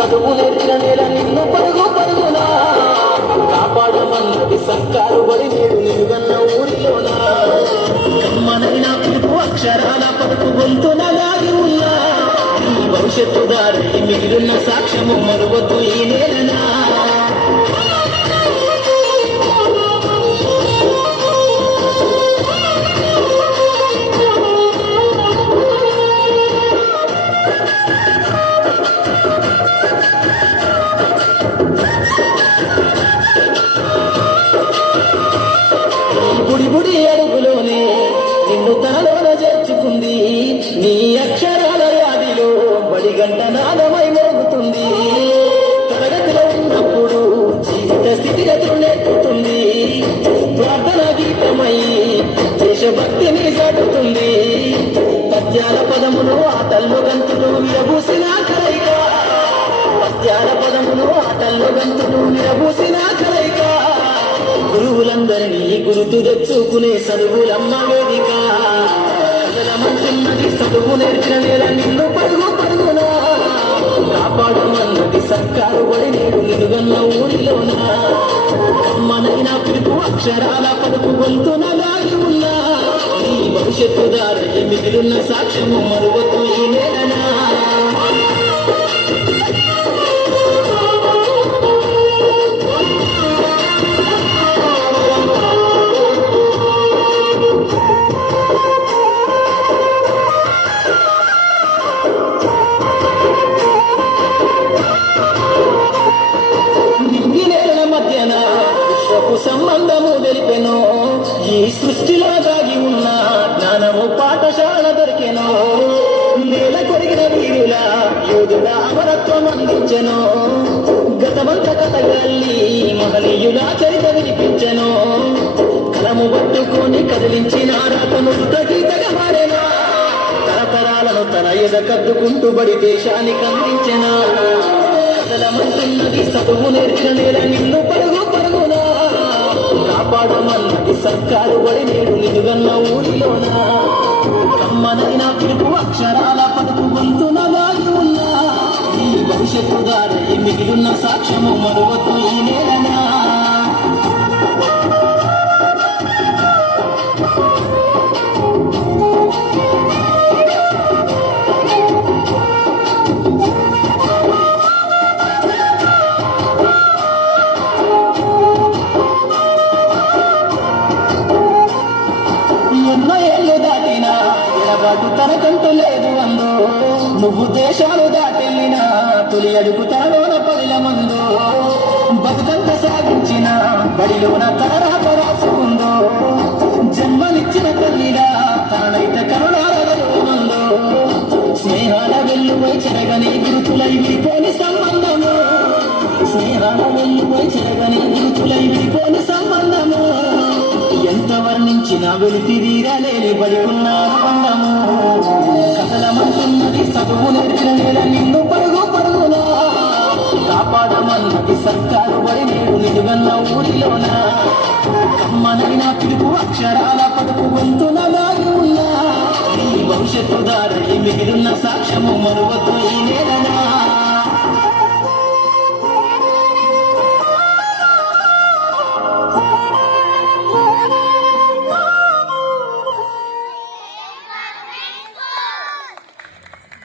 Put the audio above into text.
చదువు నేర్చిన నేల నిన్ను పరుగు పరుగునా కాపాడమన్నది సర్కారు బడి నేడు నిలుగన్న ఊరిలోనా కమ్మనైన పిలుపు అక్షరాల పలుకు గొంతున దాగి ఉన్నా ఈ భవిష్యత్తు దారి మిగిలిన సాక్ష్యము మరువద్దు ఈ నేలనా బుడి అడుగులోనే నిన్ను తనలోన చేర్చుకుంది నీ అక్షరాల వ్యాధిలో బడి గంట నాదమై మోగుతుంది తరగతిలో ఉన్నప్పుడు జీవిత స్థితిగతులు నేర్పుతుంది ప్రార్థన గీతమై దేశభక్తిని సాటుతుంది పద్యాల పదములు ఆటల్లో గంతులు విరబూసిన కలయిక పద్యాల పదములు ఆటల్లో గంతులు విరబూసిన కలయిక గురువులందరినీ గురుతు తెచ్చుకునే చదువులమ్మ వేదిక కదలమంటున్నది చదువు నేర్చిన నేల నిన్ను పరుగు పరుగునా కాపాడమన్నది సర్కారు బడి నేడు నిలుగన్న ఊరిలోనా కమ్మనైన పిలుపు అక్షరాల పలుకు గొంతున దాగి ఉన్నా ఈ భవిష్యత్తు దారి మిగిలిన సాక్ష్యము మరువద్దు ఈ నేలనా సంబంధము తెలిపెను ఈ సృష్టిలో దాగి ఉన్న జ్ఞానము పాఠశాల దొరికెను నేల కొరిగిన వీరుల యోధుల అమరత్వం అందించెను గతమంత కథగల్లి మహనీయుల చరిత వినిపించెను కలము పట్టుకొని కదిలించిన రాతను గీతగా మారెనా తరతరాలను తన ఎద కద్దుకుంటూ బడి దేశానికి అందించెన కదలమంటున్నది చదువు నేర్చిన నేల నిన్ను పరుగు పరుగునా కాపాడమన్నది సర్కారు బడి నేడు నిలుగన్న ఊరిలోనా కమ్మనైన పిలుపు అక్షరాల పలుకు గొంతున దాగి ఉన్నా ఈ భవిష్యత్తు దారి మిగిలిన సాక్ష్యము మరువద్దు ఈ నేలనా తనకంటూ లేదు అందో నువ్వు దేశాలు దాటెళ్ళినా తొలి అడుగు తనలోన పదిల మందో బతుకంత సాగించిన బడిలోన తనరాత రాసుకుందో జన్మనిచ్చిన తల్లిలా తానైత కరుణాలగలుగుందో స్నేహాల వెల్లువై చెరగని గురుతులై విడిపోని సంబంధము స్నేహాల వెల్లువై చెరగని గురుతులై విడిపోని సంబంధము ఎంత వర్ణించిన వెలితిరీరలేని బడికున్న అనుబంధము కదలమంటున్నది చదువు నేర్చిన నేల నిన్ను పరుగు పరుగునా కాపాడమన్నది సర్కారు బడి నేడు నిలుగన్న ఊరిలోనా కమ్మనైన పిలుపు అక్షరాల పలుకు గొంతున దాగి ఉన్నా ఈ భవిష్యత్తు దారి మిగిలిన సాక్ష్యము మరువద్దు ఈ నేలనా